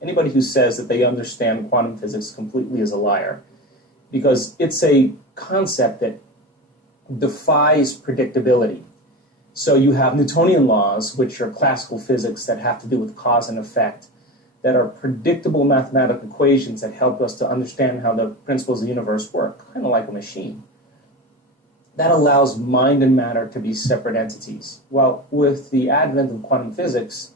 Anybody who says that they understand quantum physics completely is a liar, because it's a concept that defies predictability. So you have Newtonian laws, which are classical physics that have to do with cause and effect, that are predictable mathematical equations that help us to understand how the principles of the universe work, kind of like a machine. That allows mind and matter to be separate entities. Well, with the advent of quantum physics,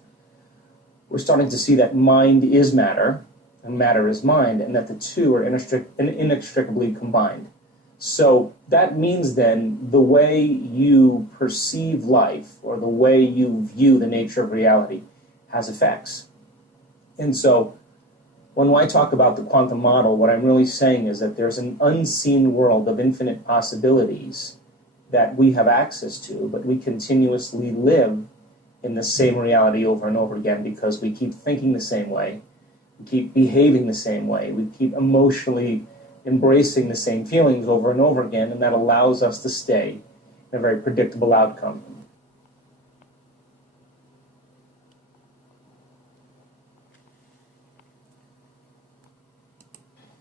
we're starting to see that mind is matter, and matter is mind, and that the two are inextricably combined. So that means then the way you perceive life, or the way you view the nature of reality, has effects. And so when I talk about the quantum model, what I'm really saying is that there's an unseen world of infinite possibilities that we have access to, but we continuously live in the same reality over and over again because we keep thinking the same way, we keep behaving the same way, we keep emotionally embracing the same feelings over and over again, and that allows us to stay in a very predictable outcome.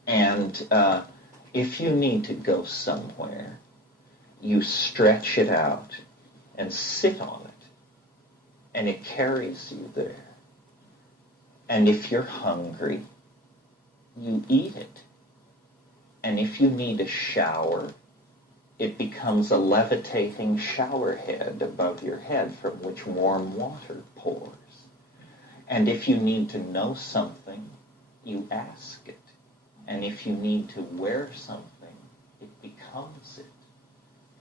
And if you need to go somewhere, you stretch it out and sit on it, and it carries you there. And if you're hungry, you eat it. And if you need a shower, it becomes a levitating shower head above your head from which warm water pours. And if you need to know something, you ask it. And if you need to wear something, it becomes it.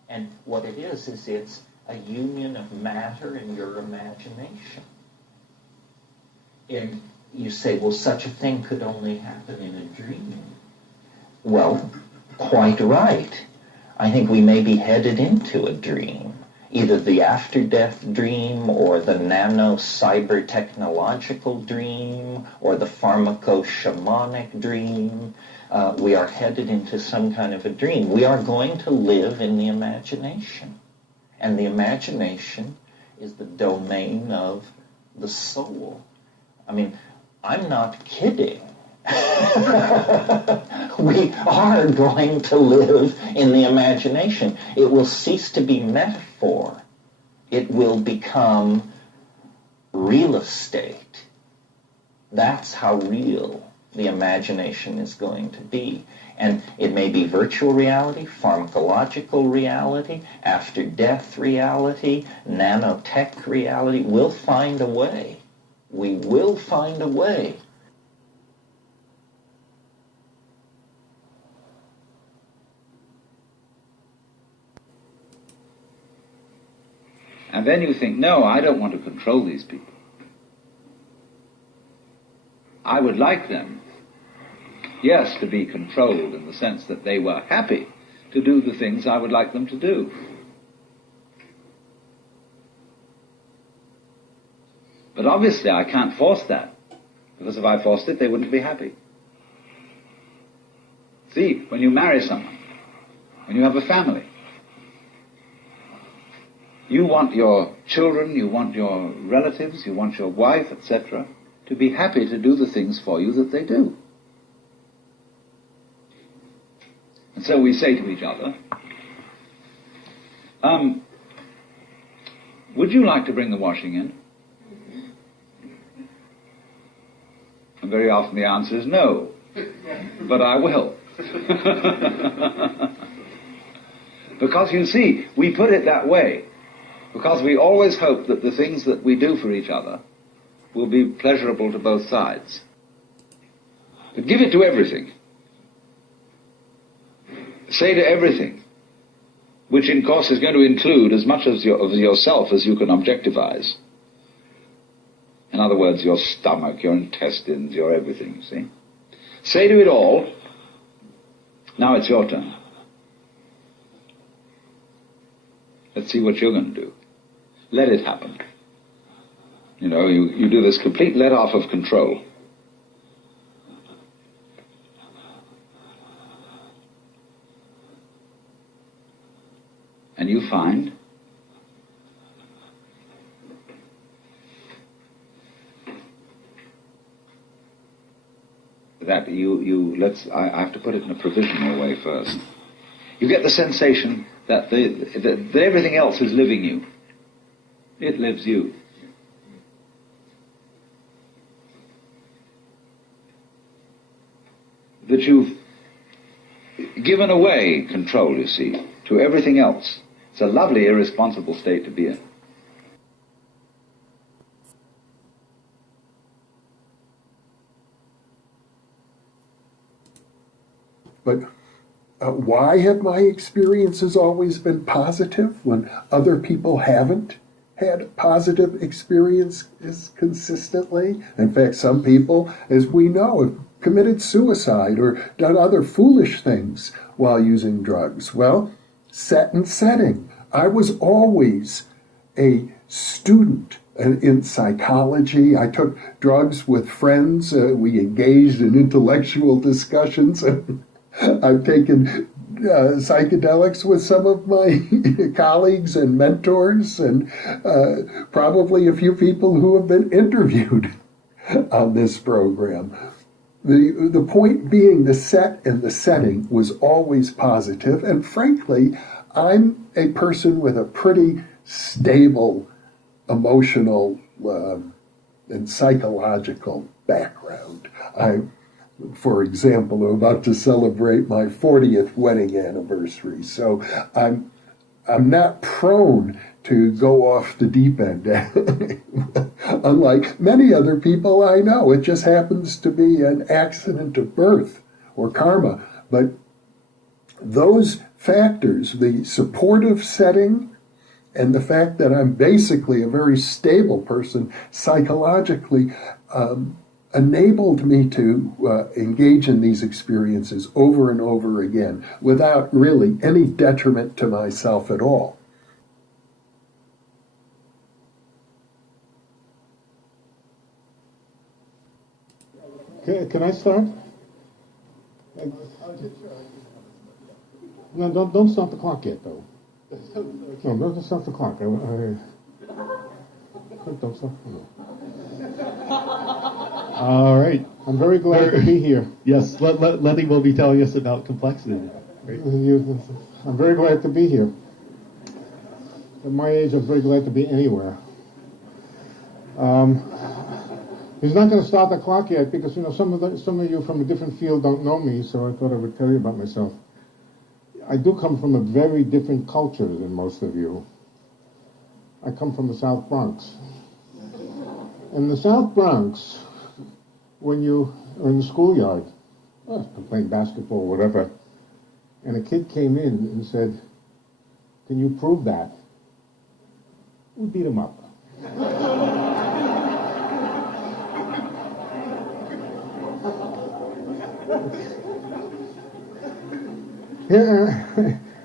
And what it is it's a union of matter and your imagination. And you say, well, such a thing could only happen in a dream. Well, quite right. I think we may be headed into a dream, either the after-death dream or the nano-cyber-technological dream or the pharmaco-shamanic dream. We are headed into some kind of a dream. We are going to live in the imagination. And the imagination is the domain of the soul. I mean, I'm not kidding. We are going to live in the imagination. It will cease to be metaphor. It will become real estate. That's how real the imagination is going to be. And it may be virtual reality, pharmacological reality, after-death reality, nanotech reality. We'll find a way. We will find a way. And then you think, no, I don't want to control these people. I would like them, yes, to be controlled in the sense that they were happy to do the things I would like them to do. But obviously I can't force that, because if I forced it, they wouldn't be happy. See, when you marry someone, when you have a family, you want your children, you want your relatives, you want your wife, etc., to be happy to do the things for you that they do. And so we say to each other, would you like to bring the washing in? And very often the answer is no, but I will. Because you see, we put it that way, because we always hope that the things that we do for each other will be pleasurable to both sides. But give it to everything. Say to everything, which in course is going to include as much of yourself as you can objectivize. In other words, your stomach, your intestines, your everything, you see. Say to it all, now it's your turn. Let's see what you're going to do. Let it happen. You know, you do this complete let-off of control. And you find I have to put it in a provisional way first. You get the sensation that that everything else is living you. It lives you. That you've given away control, you see, to everything else. It's a lovely, irresponsible state to be in. But why have my experiences always been positive when other people haven't had positive experiences consistently? In fact, some people, as we know, have committed suicide or done other foolish things while using drugs. Well, set and setting. I was always a student in psychology. I took drugs with friends. We engaged in intellectual discussions. I've taken psychedelics with some of my colleagues and mentors, and probably a few people who have been interviewed on this program. The point being, the set and the setting was always positive, and frankly, I'm a person with a pretty stable emotional and psychological background. For example, I'm about to celebrate my 40th wedding anniversary, so I'm not prone to go off the deep end. Unlike many other people I know, it just happens to be an accident of birth or karma. But those factors, the supportive setting and the fact that I'm basically a very stable person psychologically, enabled me to engage in these experiences over and over again without really any detriment to myself at all. Can I start? No, don't stop the clock yet, though. No, don't stop the clock. Don't stop. No. All right. I'm very glad to be here. Yes, Lenny will be telling us about complexity. Right? I'm very glad to be here. At my age, I'm very glad to be anywhere. He's not going to start the clock yet because, you know, some of you from a different field don't know me, so I thought I would tell you about myself. I do come from a very different culture than most of you. I come from the South Bronx. In the South Bronx, when you are in the schoolyard, playing basketball or whatever, and a kid came in and said, "Can you prove that?" We beat him up. Yeah,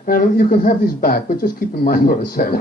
and you can have these back, but just keep in mind what I said.